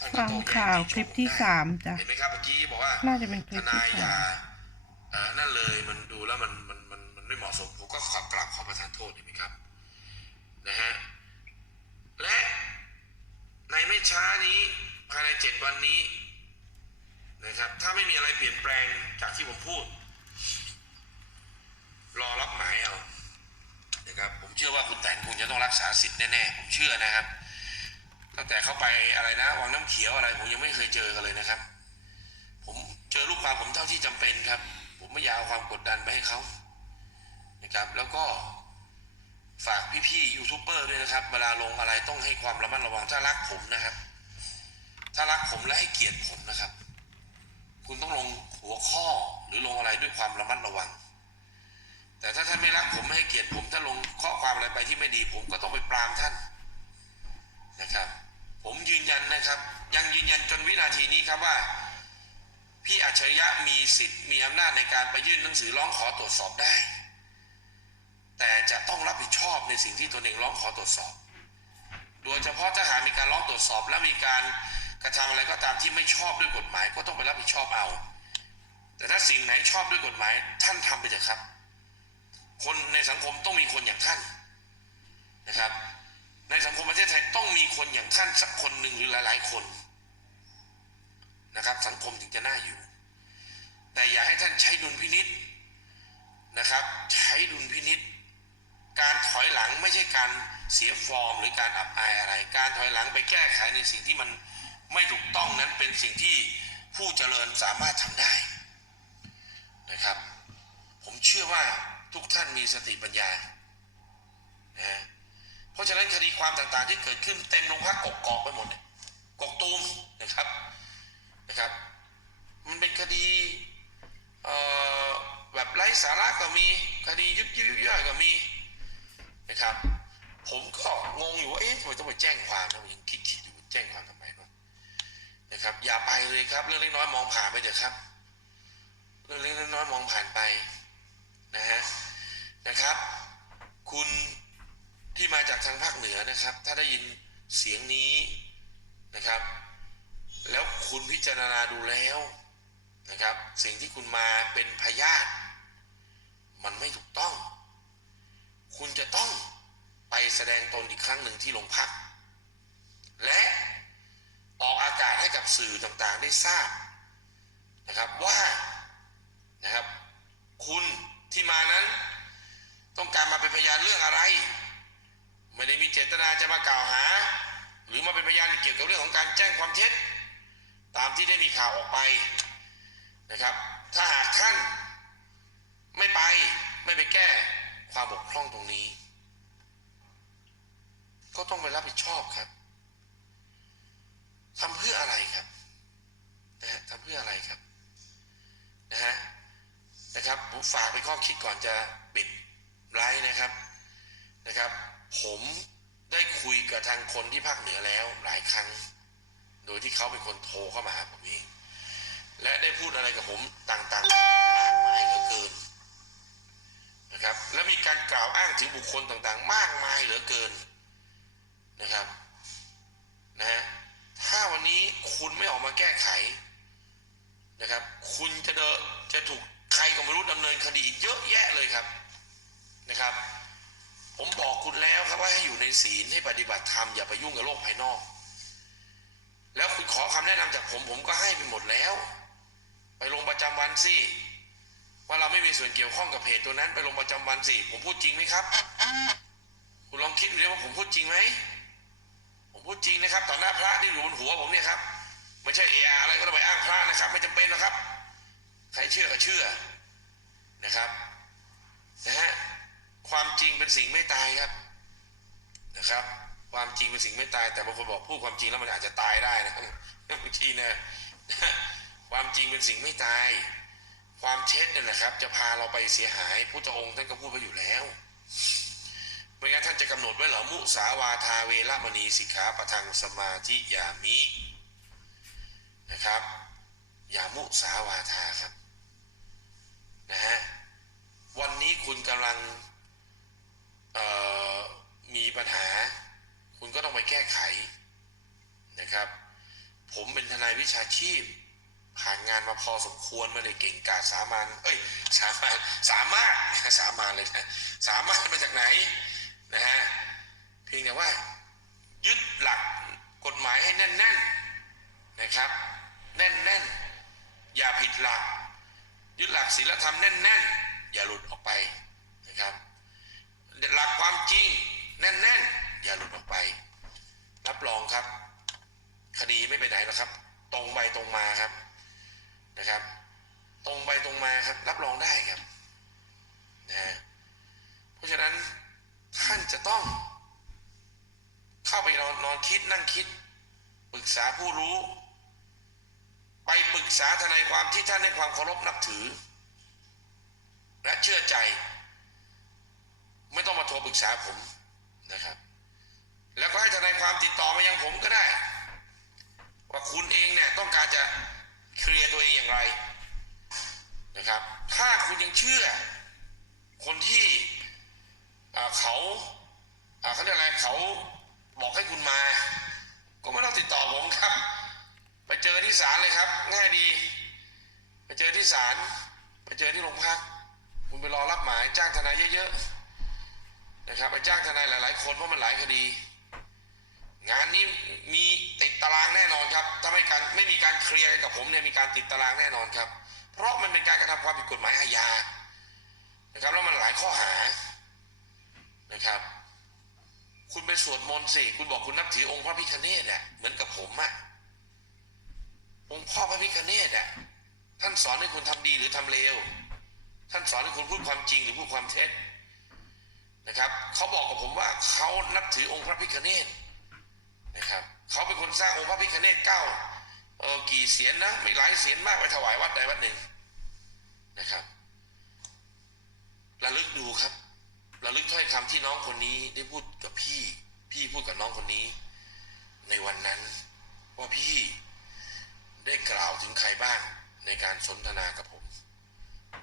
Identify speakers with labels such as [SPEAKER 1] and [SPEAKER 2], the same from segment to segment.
[SPEAKER 1] ท่านก็
[SPEAKER 2] ฟัง
[SPEAKER 1] โต้แย้
[SPEAKER 2] ข่าว
[SPEAKER 1] ติช
[SPEAKER 2] คลิปที่
[SPEAKER 1] ได้
[SPEAKER 2] สามจ้ะ
[SPEAKER 1] เห็นไหมครับเมื่อกี้บอกว่า
[SPEAKER 2] น่าจะเป็นคลิ
[SPEAKER 1] ท
[SPEAKER 2] ป
[SPEAKER 1] นา
[SPEAKER 2] ที่
[SPEAKER 1] ยอ
[SPEAKER 2] สา
[SPEAKER 1] ย่ามเอ่อนั่นเลยมันดูแล้วมันมันมันมันไม่เหมาะสมผมก็ขอกราบขอประทานโทษเห็นไหมครับนะฮะและในไม่ช้านี้ภายในเจ็ดวันนี้นะครับถ้าไม่มีอะไรเปลี่ยนแปลงจากที่ผมพูด รอรับหมายเอานะครับผมเชื่อว่าคุณแต่งคงจะต้องรักษาสิทธิ์แน่ๆผมเชื่อนะครับ ตั้งแต่เข้าไปอะไรนะวังน้ำเขียวอะไร ผมยังไม่เคยเจอกันเลยนะครับ ผมเจอลูกความผมเท่าที่จำเป็นครับ ผมไม่อยากเอาความกดดันไปให้เขานะครับ แล้วก็ฝากพี่ๆยูทูบเบอร์ด้วยนะครับ เวลาลงอะไรต้องให้ความระมัดระวังถ้ารักผมนะครับ ถ้ารักผมและให้เกียรติผมนะครับ คุณต้องลงหัวข้อหรือลงอะไรด้วยความระมัดระวัง แต่ถ้าท่านไม่รักผมไม่ให้เกียรติผมถ้าลงข้อความอะไรไปที่ไม่ดีผมก็ต้องไปปรามท่าน นะครับ ผมยืนยันนะครับ ยังยืนยันจนวินาทีนี้ครับว่า พี่อัจฉริยะมีสิทธิ์มีอำนาจในการไปยื่นหนังสือร้องขอตรวจสอบได้ แต่จะต้องรับผิดชอบในสิ่งที่ตนเองร้องขอตรวจสอบ โดยเฉพาะถ้าหากมีการร้องตรวจสอบ และมีการกระทำอะไรก็ตามที่ไม่ชอบด้วยกฎหมาย ก็ต้องไปรับผิดชอบเอา แต่ถ้าสิ่งไหนชอบด้วยกฎหมาย ท่านทำไปเถอะครับ คนในสังคมต้องมีคนอย่างท่านนะครับ ในสังคมประเทศไทยต้องมีคนอย่างท่านสักคนหนึ่งหรือหลายๆคนนะครับ สังคมถึงจะน่าอยู่ แต่อย่าให้ท่านใช้ดุลพินิษนะครับ ใช้ดุลพินิษการถอยหลังไม่ใช่การเสียฟอร์ม หรือการอับอายอะไร การถอยหลังไปแก้ไขในสิ่งที่มันไม่ถูกต้องนั้นเป็นสิ่งที่ผู้เจริญสามารถทำได้นะครับ ผมเชื่อว่าทุกท่านมีสติปัญญานะ เพราะฉะนั้นคดีความต่างๆ ที่เกิดขึ้นเต็มโรงพักกกอกไปหมดเนี่ยกกตูมนะครับนะครับ มันเป็นคดีแบบไร้สาระก็มีคดียุบยิบย่อยก็มีนะครับ ผมก็งงอยู่ว่าเอ๊ะทำไมต้องไปแจ้งความนะผมยังคิดคิดอยู่แจ้งความทำไมเนาะนะครับ อย่าไปเลยครับ เรื่องเล็กน้อยมองผ่านไปเถอะครับ เรื่องเล็กน้อยมองผ่านไปนะฮะนะครับ คุณ ที่มาจากทางภาคเหนือนะครับ ถ้าได้ยินเสียงนี้นะครับ แล้วคุณพิจารณาดูแล้วนะครับ สิ่งที่คุณมาเป็นพยาธิมันไม่ถูกต้อง คุณจะต้องไปแสดงตนอีกครั้งหนึ่งที่โรงพัก และออกอากาศให้กับสื่อต่างๆได้ทราบนะครับว่านะครับ คุณที่มานั้น ต้องการมาเป็นพยานเรื่องอะไร ไม่ได้มีเจตนาจะมากล่าวหา หรือมาเป็นพยานเกี่ยวกับเรื่องของการแจ้งความเท็จ ตามที่ได้มีข่าวออกไปนะครับ ถ้าหากท่านไม่ไปไม่ไปแก้ความบกพร่องตรงนี้ ก็ต้องไปรับผิดชอบครับทำเพื่ออะไรครับนะฮะทำเพื่ออะไรครับนะฮะนะครับผมฝากเป็นข้อคิดก่อนจะปิดไลฟ์นะครับ นะครับ ผมได้คุยกับทางคนที่ภาคเหนือแล้วหลายครั้ง โดยที่เขาเป็นคนโทรเข้ามาหาผมเอง และได้พูดอะไรกับผมต่างๆมากมายเหลือเกินนะครับ และมีการกล่าวอ้างถึงบุคคลต่างๆ มากมายเหลือเกินนะครับนะฮะถ้าวันนี้คุณไม่ออกมาแก้ไขนะครับ คุณจะเดจะถูกใครก็ไม่รู้ดำเนินคดีอีกเยอะแยะเลยครับนะครับ ผมบอกคุณแล้วครับว่าให้อยู่ในศีลให้ปฏิบัติธรรมอย่าไปยุ่งกับโลกภายนอก แล้วคุณขอคำแนะนำจากผมผมก็ให้ไปหมดแล้ว ไปลงประจำวันสิว่าเราไม่มีส่วนเกี่ยวข้องกับเพจตัวนั้น ไปลงประจำวันสิผมพูดจริงไหมครับ คุณลองคิดดูดิว่าผมพูดจริงไหมผมพูดจริงนะครับต่อหน้าพระที่อยู่บนหัวผมเนี่ยครับไม่ใช่เออาอะไรก็ต้องไปอ้างพระนะครับ ไม่จำเป็นนะครับ ใครเชื่อก็เชื่อนะครับนะฮะ ความจริงเป็นสิ่งไม่ตายครับนะครับ ความจริงเป็นสิ่งไม่ตาย แต่บางคนบอกพูดความจริงแล้วมันอาจจะตายได้นะบางทีนะความจริงเป็นสิ่งไม่ตาย ความเท็จเนี่ยนะครับ จะพาเราไปเสียหายพุทธองค์ท่านก็พูดไปอยู่แล้วไม่งั้นท่านจะกำหนดไว้เหรอมุสาวาทาเวรมณีสิกขาปะทังสมาธิยามินะครับอย่ามุสาวาทาครับนะฮะวันนี้คุณกำลัง มีปัญหา คุณก็ต้องไปแก้ไขนะครับ ผมเป็นทนายวิชาชีพ ผ่านงานมาพอสมควรไม่ได้เก่งกาจสามัญเอ้ยสามารถสามารถสามารถเลยนะสามารถมาจากไหนนะฮะเพียงแต่ว่า ยึดหลักกฎหมายให้แน่น ๆนะครับ แน่นๆ อนนอนคิดนั่งคิด ปรึกษาผู้รู้ ไปปรึกษาทนายความที่ท่านให้ความเคารพนับถือ และเชื่อใจ ไม่ต้องมาโทรปรึกษาผมนะครับ แล้วก็ให้ทนายความติดต่อมายังผมก็ได้ ว่าคุณเองเนี่ยต้องการจะเคลียร์ตัวเองอย่างไรนะครับ ถ้าคุณยังเชื่อ คนที่อ่าเขาอ่าเขาเรียกอะไรเขาบอกให้คุณมา ก็ไม่ต้องติดต่อผมครับ ไปเจอที่ศาลเลยครับ ง่ายดี ไปเจอ ที่ศาลไปเจอที่โรงพักคุณไปรอรับหมายจ้างทนายเยอะๆนะครับไปจ้างทนายหลาย ๆ คนเพราะมันหลายคดี งานนี้มีติดตารางแน่นอนครับ ถ้าไม่การไม่มีการเคลียร์กับผมเนี่ยมีการติดตารางแน่นอนครับ เพราะมันเป็นการกระทำความผิดกฎหมายอาญานะครับแล้วมันหลายข้อหานะครับ คุณไปสวดมนต์สิ คุณบอกคุณนับถือองค์พระพิฆเนศอะเหมือนกับผมอะองค์พ่อพระพิฆเนศอะ ท่านสอนให้คุณทำดีหรือทำเลว ท่านสอนให้คุณพูดความจริงหรือพูดความเท็จนะครับเขาบอกกับผมว่าเขานับถือองค์พระพิฆเนศนะครับเขาเป็นคนสร้างองค์พระพิฆเนศเก้าเออกี่เสียนนะไม่หลายเสียนมากไปถวายวัดใดวัดหนึ่งนะครับระลึกดูครับระลึกถ้อยคำที่น้องคนนี้ได้พูดกับพี่ พี่พูดกับน้องคนนี้ ในวันนั้นว่าพี่ได้กล่าวถึงใครบ้าง ในการสนทนากับผม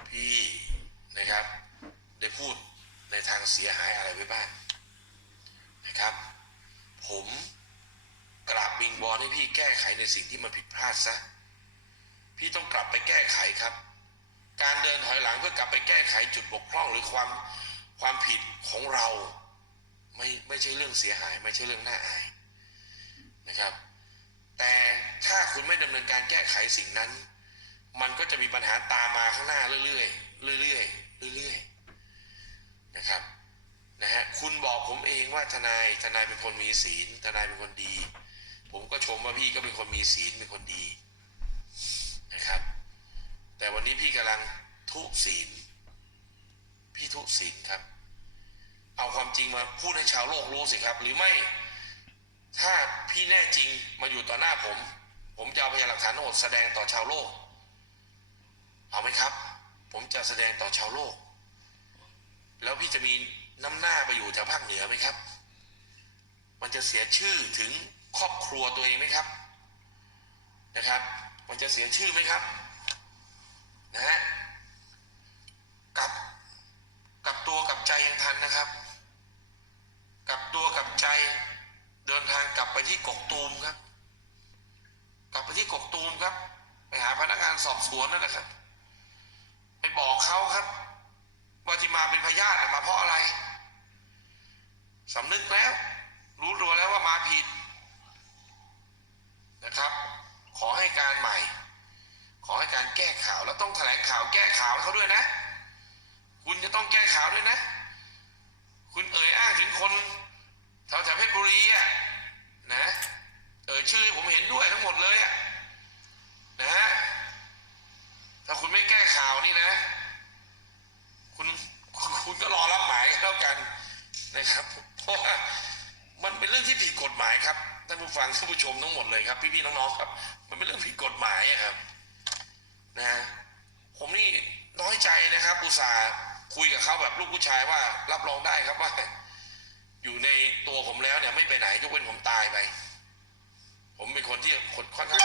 [SPEAKER 1] พี่นะครับ ได้พูดในทางเสียหายอะไรไว้บ้างนะครับ ผมกราบวิงบอลให้พี่แก้ไขในสิ่งที่มันผิดพลาดซะพี่ต้องกลับไปแก้ไขครับ การเดินถอยหลังเพื่อกลับไปแก้ไขจุดบกพร่องหรือความความผิดของเราไม่ไม่ใช่เรื่องเสียหาย ไม่ใช่เรื่องน่าอายนะครับ แต่ถ้าคุณไม่ดำเนินการแก้ไขสิ่งนั้น มันก็จะมีปัญหาตามมาข้างหน้าเรื่อยๆเรื่อยๆเรื่อยๆนะครับนะฮะคุณบอกผมเองว่าทนายทนายเป็นคนมีศีล ทนายเป็นคนดี ผมก็ชมว่าพี่ก็เป็นคนมีศีลเป็นคนดีนะครับ แต่วันนี้พี่กำลังทุศีล พี่ทุศีลครับ เอาความจริงมาพูดให้ชาวโลกรู้สิครับ หรือไม่ ถ้าพี่แน่จริงมาอยู่ต่อหน้าผม ผมจะเอาพยานหลักฐานทั้งหมดแสดงต่อชาวโลก เอาไหมครับ ผมจะแสดงต่อชาวโลก แล้วพี่จะมีน้ำหน้าไปอยู่แถวภาคเหนือไหมครับ มันจะเสียชื่อถึงครอบครัวตัวเองไหมครับ นะครับ มันจะเสียชื่อไหมครับ นะฮะกลับกลับตัวกลับใจยังทันนะครับกลับตัวกลับใจเดินทางกลับไปที่กกตูมครับ กลับไปที่กกตูมครับ ไปหาพนักงานสอบสวนนั่นแหละครับ ไปบอกเขาครับว่าที่มาเป็นพยาธิมาเพราะอะไรสำนึกแล้ว รู้ตัวแล้วว่ามาผิดนะครับ ขอให้การใหม่ ขอให้การแก้ข่าวแล้วต้องแถลงข่าวแก้ข่าวเขาด้วยนะ คุณจะต้องแก้ข่าวด้วยนะ คุณเอ่ยอ้างถึงคนแถวแถวเพชรบุรีอะนะเอ่ยชื่อผมเห็นด้วยทั้งหมดเลยอะนะฮะถ้าคุณไม่แก้ข่าวนี่นะ คุณคุณคุณก็รอรับหมายกันแล้วกันนะครับ เพราะว่ามันเป็นเรื่องที่ผิดกฎหมาย ครับท่านผู้ฟังท่านผู้ชมทั้งหมดเลยครับพี่ๆน้องๆครับ มันเป็นเรื่องผิดกฎหมายอะครับนะผมนี่น้อยใจนะครับอุตส่าห์คุยกับเขาแบบลูกผู้ชายว่ารับรองได้ครับว่า อยู่ในตัวผมแล้วเนี่ยไม่ไปไหนยกเว้นผมตายไป ผมเป็นคนที่คนค่อนข้าง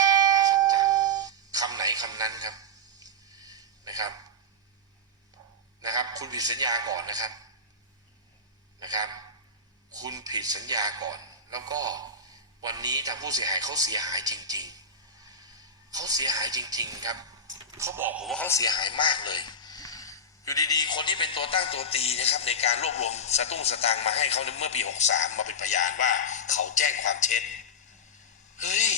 [SPEAKER 1] สัจจะคำไหนคำนั้นครับนะครับนะครับ คุณผิดสัญญาก่อนนะครับนะครับ คุณผิดสัญญาก่อน แล้วก็วันนี้ทางผู้เสียหายเขาเสียหายจริง ๆ เขาเสียหายจริง ๆ ครับ เขาบอกผมว่าเขาเสียหายมากเลย อยู่ดีๆ คนที่เป็นตัวตั้งตัวตีนะครับ ในการรวบรวมสตุ้งสตางมาให้เขาในเมื่อปี 63 มาเป็นพยานว่าเขาแจ้งความเท็จ เฮ้ย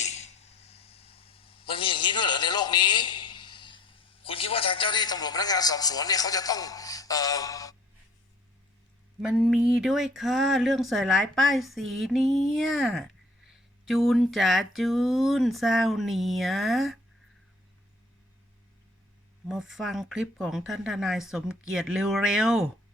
[SPEAKER 1] มันมีอย่างนี้ด้วยเหรอในโลกนี้ คุณคิดว่าทางเจ้าหน้าที่ตำรวจพนักงานสอบสวนเนี่ยเขาจะต้อง เอ่อ
[SPEAKER 2] มันมีด้วยค่ะ เรื่องใส่ร้ายป้ายสีเนี่ย จูนจ๋าจูนเศร้าเหนีย มาฟังคลิปของท่านทนายสมเกียรติเร็วๆ